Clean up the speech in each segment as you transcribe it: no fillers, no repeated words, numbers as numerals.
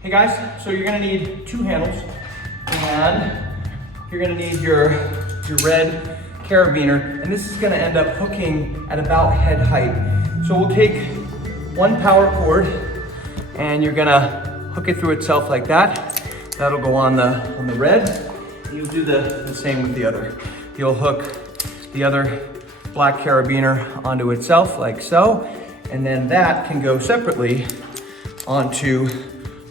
Hey guys, so you're gonna need 2 handles, and you're gonna need your red carabiner, and this is gonna end up hooking at about head height. So we'll take 1 power cord, and you're gonna hook it through itself like that. That'll go on the red. You'll do the same with the other. You'll hook the other black carabiner onto itself like so, and then that can go separately onto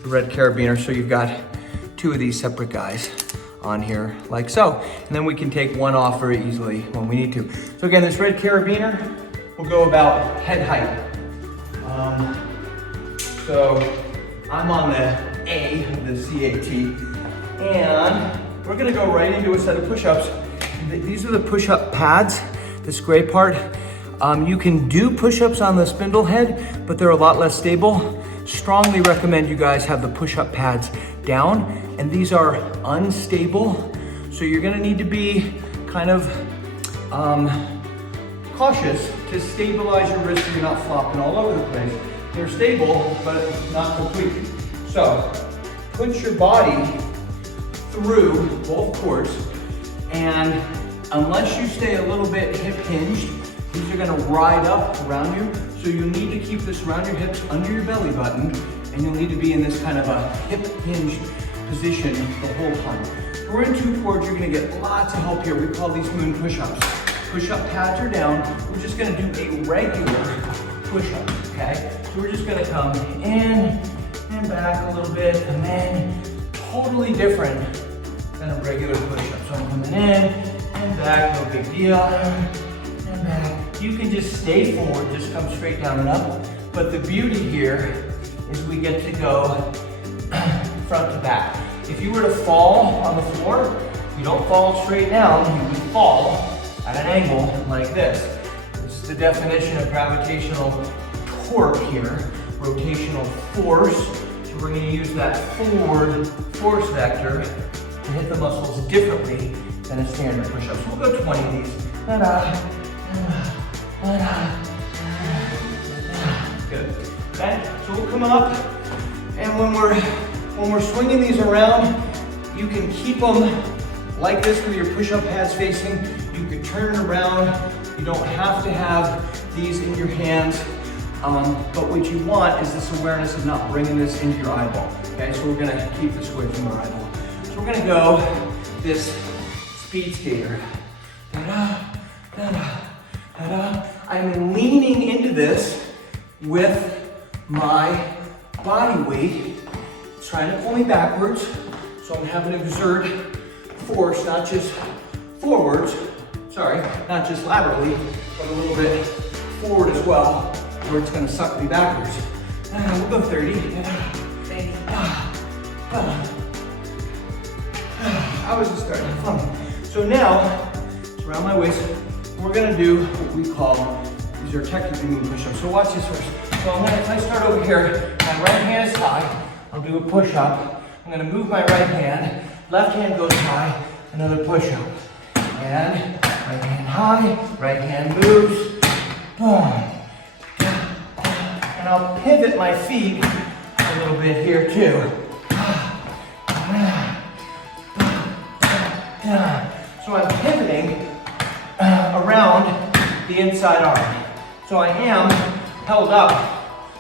the red carabiner. So you've got 2 of these separate guys on here like so. And then we can take one off very easily when we need to. So again, this red carabiner will go about head height. So I'm on the A, the CAT, and we're gonna go right into a set of push-ups. These are the push-up pads, this gray part. You can do push-ups on the spindle head, but they're a lot less stable. Strongly recommend you guys have the push-up pads down, and these are unstable. So you're gonna need to be kind of cautious to stabilize your wrist so you're not flopping all over the place. They're stable, but not completely. So put your body through both cords, and unless you stay a little bit hip hinged, these are gonna ride up around you. So you need to keep this around your hips, under your belly button, and you'll need to be in this kind of a hip hinged position the whole time. We're in 2 cords, you're gonna get lots of help here. We call these moon push-ups. Push-up pads are down. We're just gonna do a regular push-up, okay? So we're just gonna come in and back a little bit, and then totally different than a regular push-up. So I'm coming in and back, no big deal, and back. You can just stay forward, just come straight down and up. But the beauty here is we get to go front to back. If you were to fall on the floor, you don't fall straight down, you would fall at an angle like this. This is the definition of gravitational torque here, rotational force. So we're gonna use that forward force vector to hit the muscles differently than a standard push-up. So we'll go 20 of these. Good. Okay, so we'll come up, and when we're swinging these around, you can keep them like this with your push-up pads facing. You can turn it around. You don't have to have these in your hands, but what you want is this awareness of not bringing this into your eyeball. Okay, so we're gonna keep this away from our eyeball. So we're gonna go this speed skater. Da-da, da-da, da-da. I'm leaning into this with my body weight. It's trying to pull me backwards, so I'm having to exert force, not just forwards, not just laterally, but a little bit forward as well, where it's gonna suck me backwards. We'll go 30. I was just starting to fun. So now, it's around my waist, we're gonna do what we call, these are technically moon push-ups. So watch this first. So if I start over here, my right hand is high, I'll do a push-up. I'm gonna move my right hand, left hand goes high, another push-up. And right hand high, right hand moves, boom. And I'll pivot my feet a little bit here too. So I'm pivoting around the inside arm. So I am held up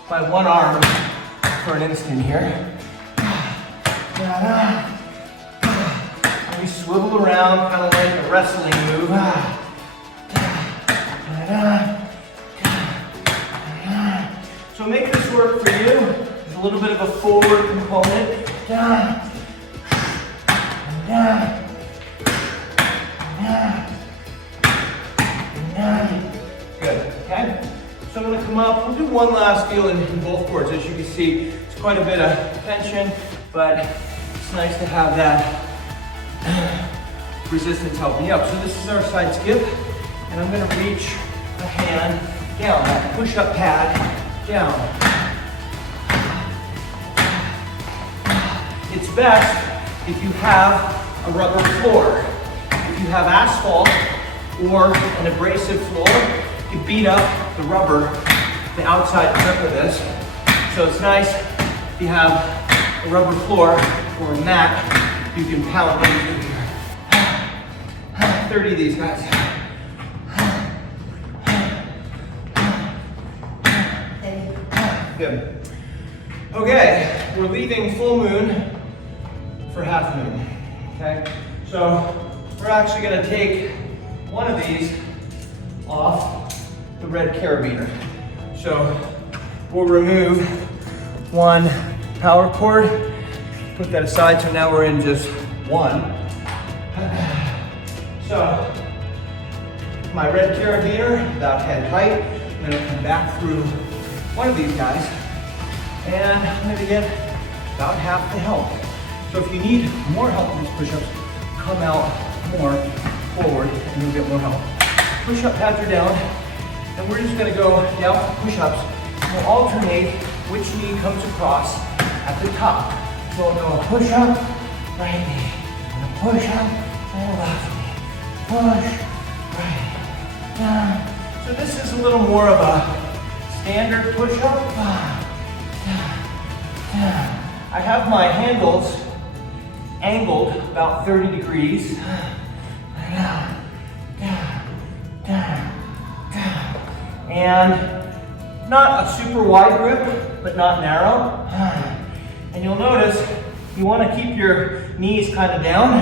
by one arm for an instant here. And we swivel around kind of like a wrestling move. So make this work for you. There's a little bit of a forward component. Good, okay? So I'm gonna come up, we'll do one last deal in both cords. As you can see, it's quite a bit of tension, but it's nice to have that resistance helping you up. So this is our side skip, and I'm gonna reach a hand down, that push-up pad down. It's best if you have a rubber floor. If you have asphalt or an abrasive floor, you beat up the rubber, the outside grip of this. So it's nice if you have a rubber floor or a mat, you can pound into here. 30 of these guys. Good. Okay, we're leaving full moon for half moon. Okay, so we're actually going to take one of these off the red carabiner. So we'll remove one power cord, put that aside, so now we're in just one. So my red carabiner, about head height, I'm gonna come back through one of these guys, and I'm gonna get about half the help. So if you need more help in these push-ups, come out more forward and you'll get more help. Push-up pads are down, and we're just gonna go down for push-ups. We'll alternate which knee comes across at the top. So we'll go a push-up, right knee, and a push-up, and a left knee. Push, right, down. So this is a little more of a standard push-up. I have my handles angled about 30 degrees. And not a super wide grip, but not narrow. And you'll notice you want to keep your knees kind of down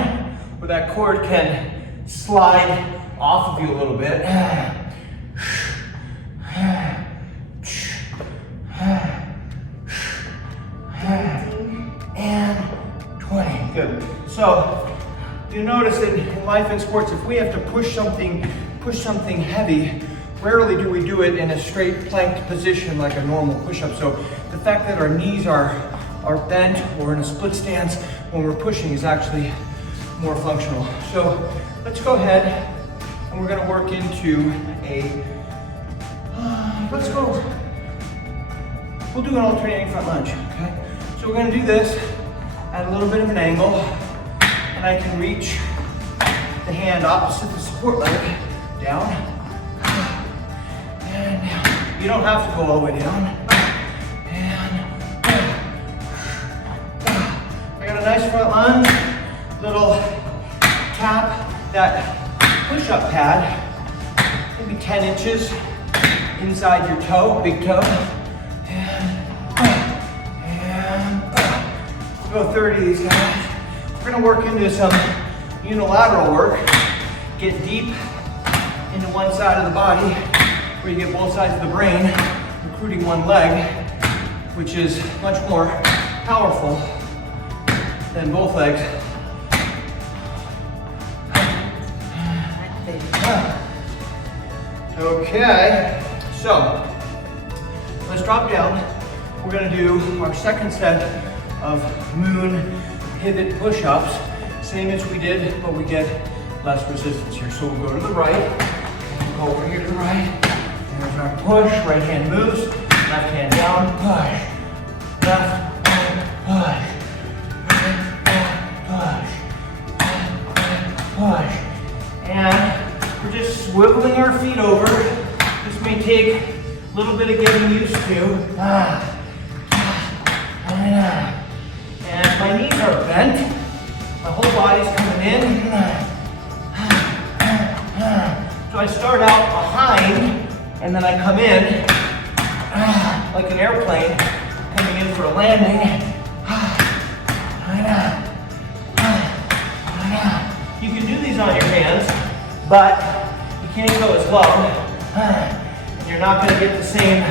where that cord can slide off of you a little bit. And 20. Good. So you notice that in life and sports, if we have to push something heavy, rarely do we do it in a straight planked position like a normal push-up. So the fact that our knees are bent or in a split stance when we're pushing is actually more functional. So let's go ahead and we're gonna work into we'll do an alternating front lunge, okay? So we're gonna do this at a little bit of an angle, and I can reach the hand opposite the support leg down, and down. You don't have to go all the way down. And I got a nice front lunge, little tap that push-up pad, maybe 10 inches inside your toe, big toe. We'll go 30 of these guys. We're gonna work into some unilateral work, get deep into one side of the body where you get both sides of the brain, recruiting one leg, which is much more powerful than both legs. Okay, so let's drop down. We're gonna do our second set of moon pivot push-ups, same as we did, but we get less resistance here. So we'll go to the right, go over here to the right, there's our push, right hand moves, left hand down, push, left, push, push, and we're just swiveling our feet over. This may take a little bit of getting used to. And my knees are bent, my whole body's coming in. So I start out behind, and then I come in like an airplane coming in for a landing. You can do these on your hands, but you can't go as low, and you're not going to get the same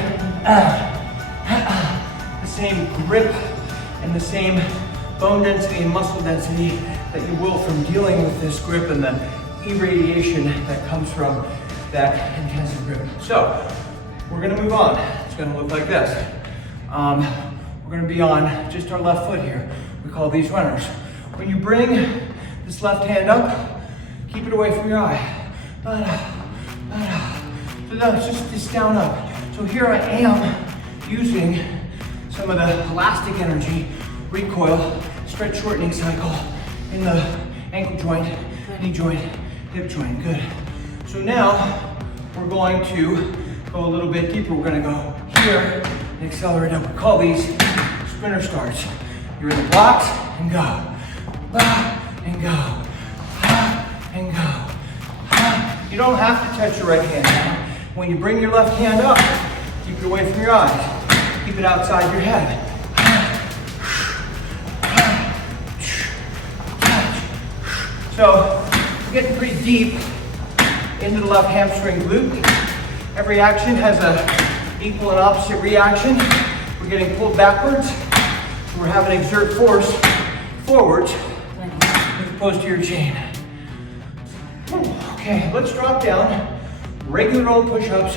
grip and the same bone density and muscle density that you will from dealing with this grip and the irradiation that comes from that intensive grip. So we're gonna move on. It's gonna look like this. We're gonna be on just our left foot here. We call these runners. When you bring this left hand up, keep it away from your eye. So that's just this down up. So here I am using some of the elastic energy, recoil, stretch shortening cycle in the ankle joint, knee joint, hip joint. Good. So now we're going to go a little bit deeper. We're going to go here and accelerate up. We call these sprinter starts. You're in the blocks and go. And go. And go. You don't have to touch your right hand. When you bring your left hand up, keep it away from your eyes. Keep it outside your head. So, we're getting pretty deep into the left hamstring glute. Every action has an equal and opposite reaction. We're getting pulled backwards. So we're having to exert force forwards as opposed to your chain. Okay, let's drop down. Regular old push-ups.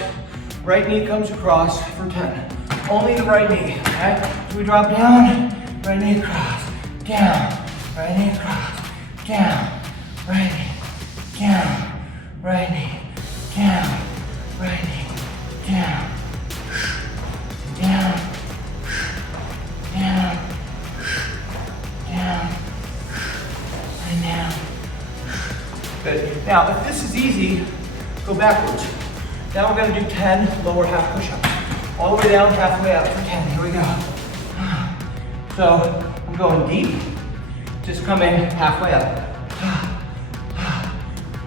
Right knee comes across for 10. Only the right knee, okay? So we drop down, right knee across, down, right knee across, down, right knee, down, right knee, down, right knee, down, down, down, down, and down. Good. Now, if this is easy, go backwards. Now we're gonna do 10 lower half push-ups. All the way down, halfway up for 10. Here we go. So, I'm going deep. Just come in halfway up.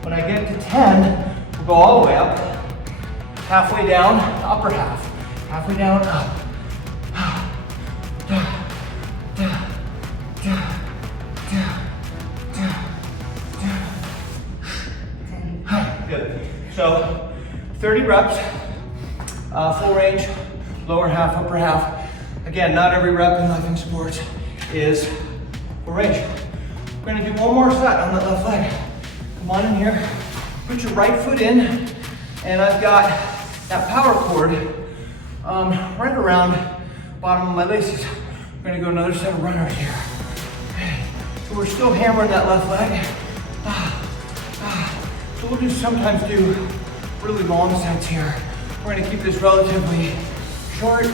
When I get to 10, we'll go all the way up. Halfway down, upper half. Halfway down, up. Good. So, 30 reps, full range, lower half, upper half. Again, not every rep in lifting sports is full range. We're gonna do one more set on that left leg. Come on in here, put your right foot in, and I've got that power cord right around bottom of my laces. We're gonna go another set of runners here. Okay. So we're still hammering that left leg. So we'll just sometimes do really long sets here. We're gonna keep this relatively short.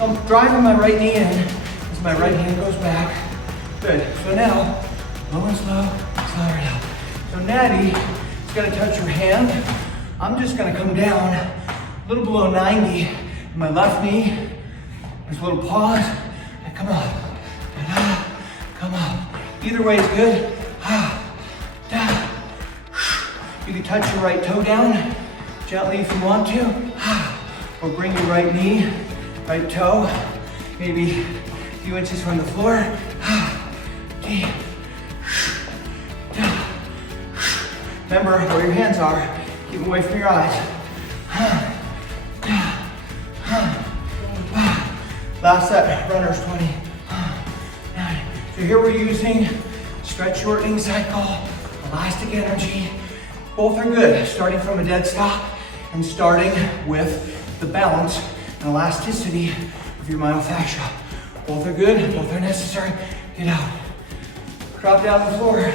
I'm driving my right knee in as my right hand goes back. Good. So now, low and slow, slow it up. So Natty is gonna touch her hand. I'm just gonna come down a little below 90. My left knee, there's a little pause, and come up. And come up. Either way is good. You can touch your right toe down gently if you want to, or bring your right knee, right toe, maybe a few inches from the floor. Remember where your hands are, keep them away from your eyes. Last set, runners 20. So here we're using stretch shortening cycle, elastic energy. Both are good, starting from a dead stop and starting with the balance and elasticity of your myofascia. Both are good, both are necessary. Get out. Drop down the floor.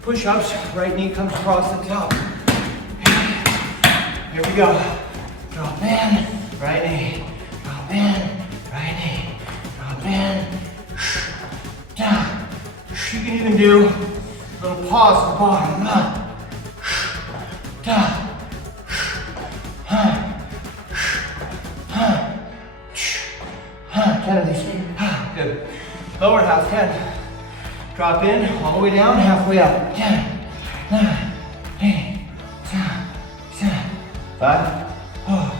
Push-ups, right knee comes across the top. Here we go. Drop in, right knee. Drop in, right knee. Drop in, down. You can even do a little pause at the bottom. Up. Down. 10 of these. Good. Lower half, 10. Drop in, all the way down, halfway up. 10, 9, 8, 7, 5, 4,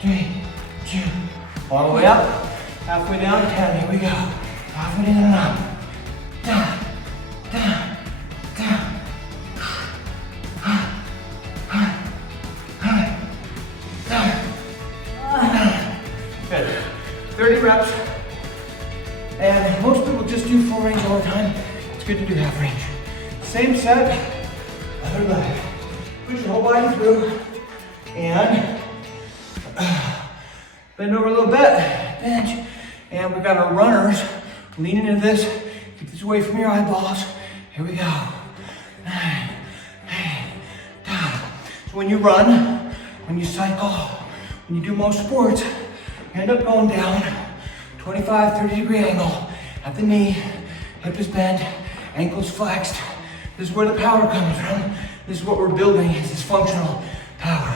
3, 2. All the way up, halfway down, 10. Here we go. Halfway down and up. Down, down, down. Good. 30 reps. And most people just do full range all the time. It's good to do half range. Same set, other leg. Push your whole body through and bend over a little bit, bench. And we've got our runners. Lean into this. Keep this away from your eyeballs. Here we go. So when you run, when you cycle, when you do most sports, you end up going down 25, 30 degree angle at the knee, hip is bent, ankles flexed. This is where the power comes from. This is what we're building, is this functional power.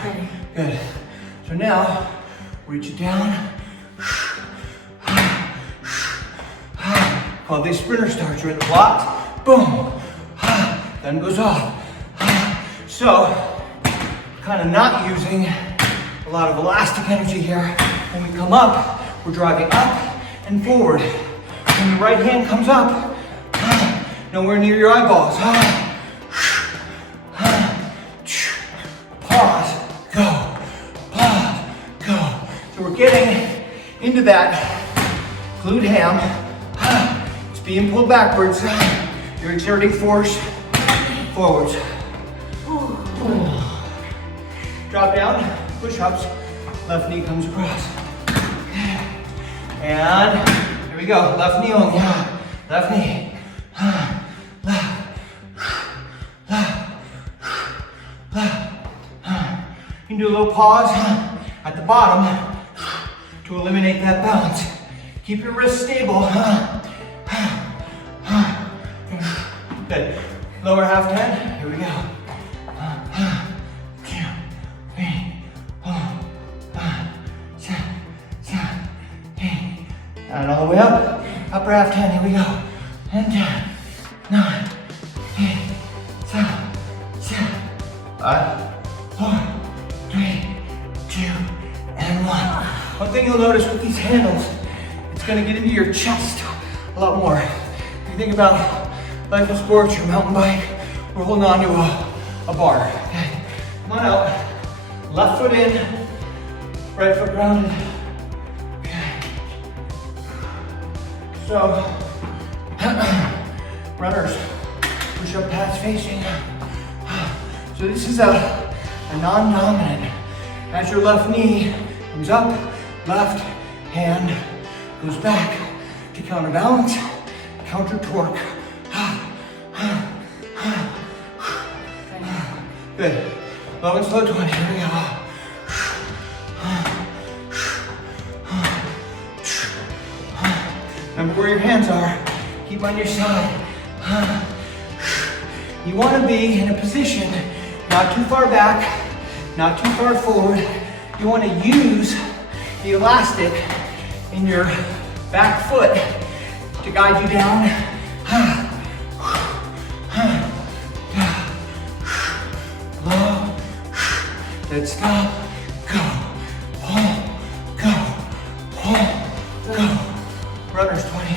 Good. So now, reach it down. Well, these sprinter starts, you're in the blocks, boom, then goes off. So, kind of not using a lot of elastic energy here. When we come up, we're driving up and forward. When the right hand comes up, nowhere near your eyeballs. Pause, go, pause, go. So we're getting into that glute ham. It's being pulled backwards. You're exerting force forwards. Drop down, push-ups, left knee comes across. And here we go, left knee only, left knee. You can do a little pause at the bottom to eliminate that balance. Keep your wrists stable. Good. Lower half 10, here we go. 2, 3, 4, 5, 6, 7, 8. And all the way up. Upper half 10, here we go. And 10, 9, 8, 7, 6, 5, 4, 3, 2, and 1. One thing you'll notice with these handles, it's gonna get into your chest a lot more. If you think about life in sports, your mountain bike, we're holding on to a bar. Okay, come on out. Left foot in, right foot grounded. Okay. So, runners, push up pads facing. So this is a non-dominant. As your left knee comes up, left hand goes back to counterbalance, counter torque. Good. Low and slow 20. Here we go. Remember where your hands are. Keep on your side. You want to be in a position not too far back, not too far forward. You want to use the elastic in your back foot to guide you down. Low, dead stop, go, pull, go. Runners 20.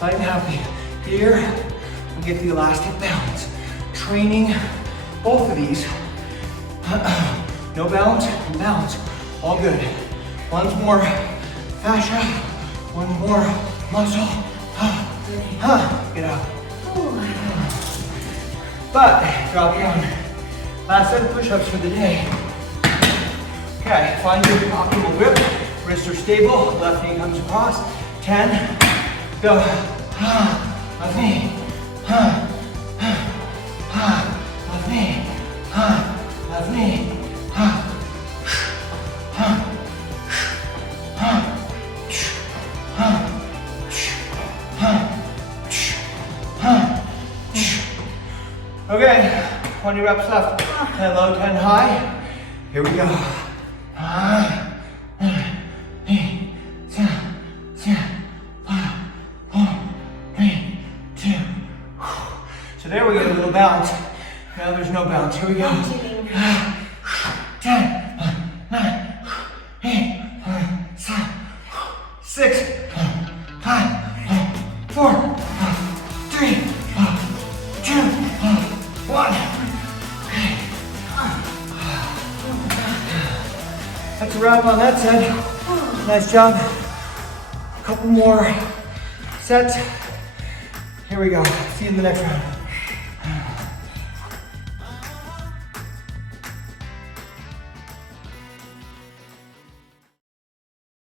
Light and happy. Here, we get the elastic balance. Training both of these. No balance and balance. All good. One's more fascia, one more muscle. Get up. But drop down. Last set of push-ups for the day. Okay, find your optimal grip. Wrists are stable. Left knee comes across. 10. Go. Left knee. Left knee. Left knee. Okay, 20 reps left. 10 low, 10 high. Here we go. 8, 7, 6, 5, 4, 3, 2. So there we get a little bounce. Now there's no bounce. Here we go. 10, 9, 8, 7, 6, 5, 4, 3, 2, 1. Okay. That's a wrap on that set. Nice job. A couple more sets. Here we go. See you in the next round.